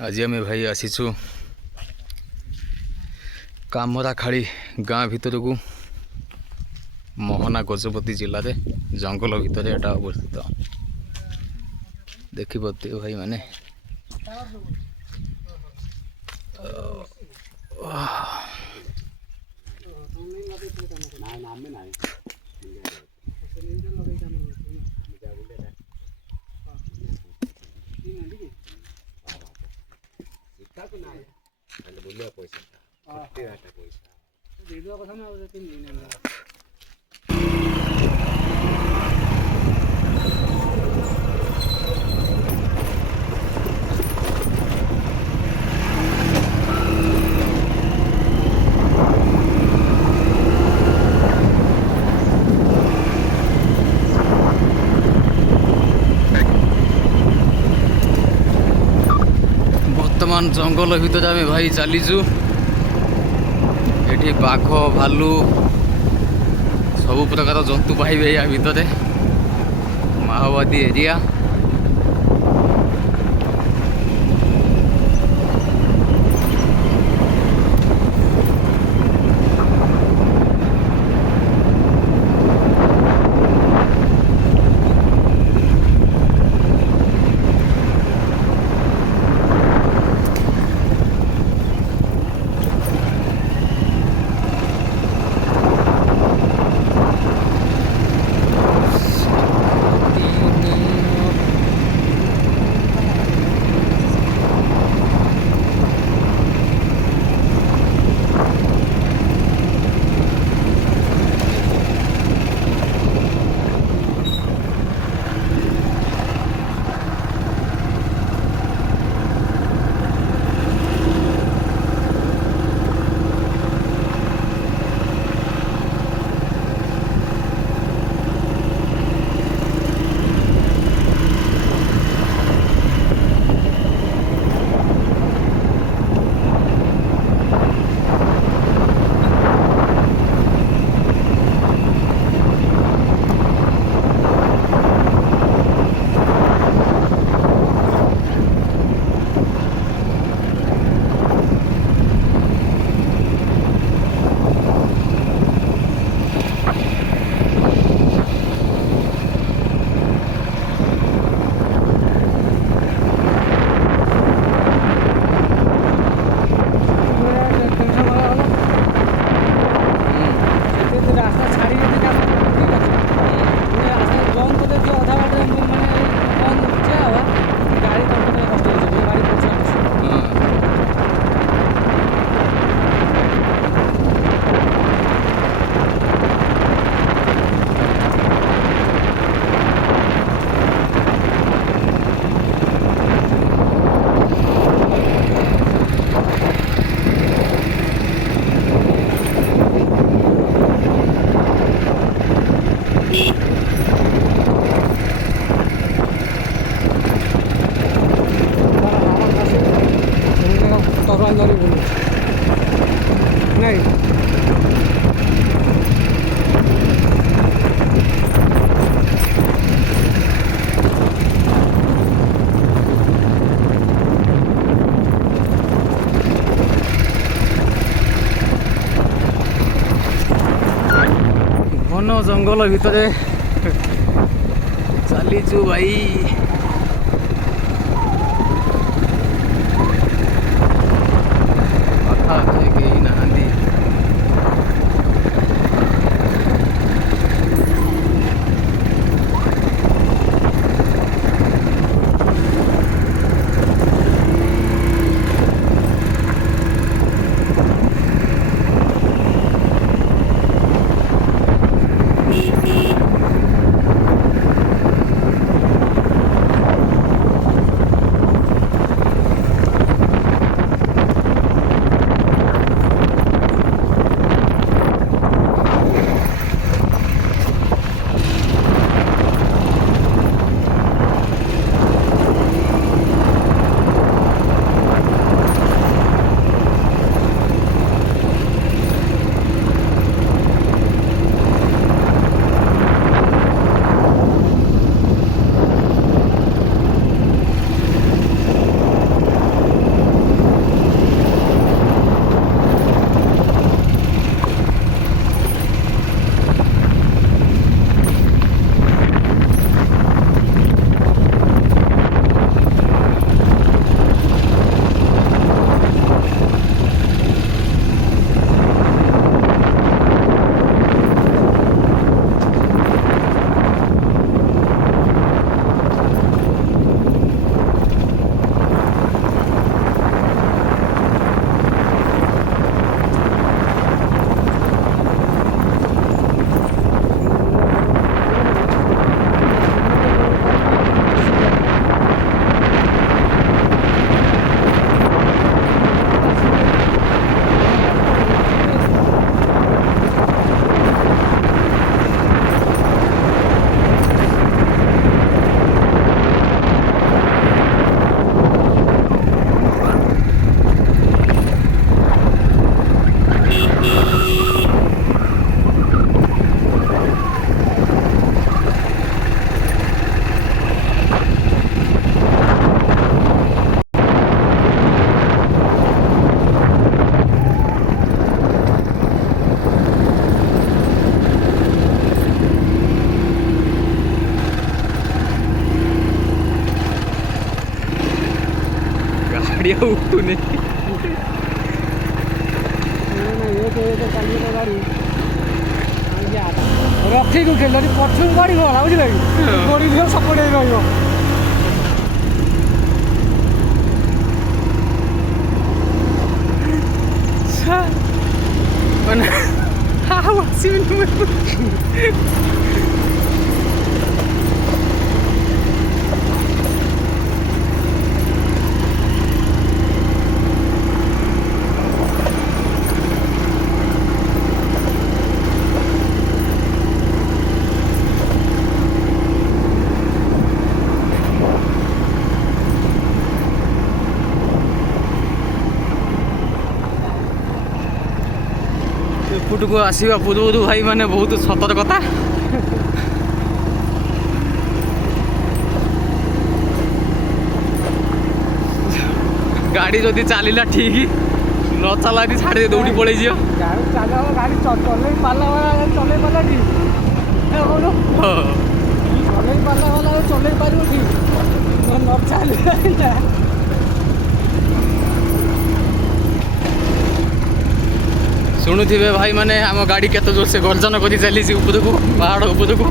आज आम भाई आसीचु कामराखाड़ी गाँ भितर को मोहना गजपति जिले में जंगल भितर एटा अवस्थित देखिए भाई माने बर्तमान जंगल भितर आम भाई चलीचु ये बाघ भालू सब प्रकार जंतु पाइबे या भितर माओवादी एरिया। घन जंगल भितर चलीचु भाई कथा कहीं नहांती ଗାଡ଼ି ଆଉ ଉଠୁନି। ରଖିକି ଉଠେଇଲ ପଛକୁ ଗଡ଼ିବ ବୁଝିଲ କି ଗଡ଼ିଦିଅ ସପୋର୍ଟ ହେଇ ରହିବ। ମାନେ ଆଉ ଆସିବିନି ମୁଁ। ଏପଟକୁ ଆସିବା ପୂର୍ବରୁ ଭାଇ ମାନେ ବହୁତ ସତର୍କତା। ଗାଡ଼ି ଯଦି ଚାଲିଲା ଠିକ୍ ନ ଚାଲିଲା ଛାଡ଼ି ଦୌଡ଼ି ପଳେଇଯିବ। ଗାଡ଼ି ଚାଲିବ ଗାଡ଼ି ଚଲେଇ ପାରିଲା ଚଲେଇ ପାରିଲା ଠିକ୍ ଚଲେଇ ପାରିଲା ବାଲା ଚଲେଇ ପାରିବ ଠିକ୍ ନ ଚାଲିଲା। ଶୁଣୁଥିବେ ଭାଇ ମାନେ ଆମ ଗାଡ଼ି କେତେ ଜୋରସେ ଗର୍ଜନ କରି ଚାଲିଛି ଉପରକୁ ପାହାଡ଼ ଉପରକୁ।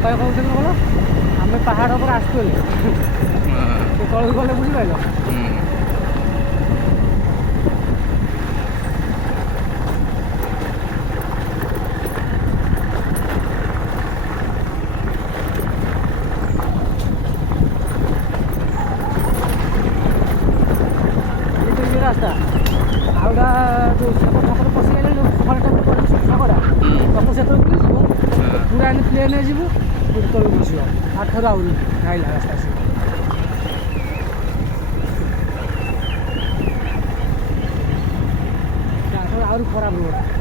ଉପାୟ କହୁଛନ୍ତି ଭଲ ଆମେ ପାହାଡ଼ ଉପରେ ଆସୁଥିଲେ ସେ ତଳକୁ ଗଲେ ବୁଝିପାରିଲ। ରାସ୍ତା ଆଉଟା ଯେଉଁ ସେପଟ ଠାକୁର ପଶିଗଲେ ଯେଉଁ ସକାଳ ଠାକୁର ସକାଳ ତକୁ ସେତେବେଳେ ବୁଲିଯିବ ପୁରା ଏମିତି ପ୍ଲେନ୍ରେ ଯିବୁ ତଳକୁ ବସିବ ଆଠରୁ ଆହୁରି ଖାଇଲା ରାସ୍ତା ଆସିବ। ଆହୁରି ଖରାପ ରୋଡ଼।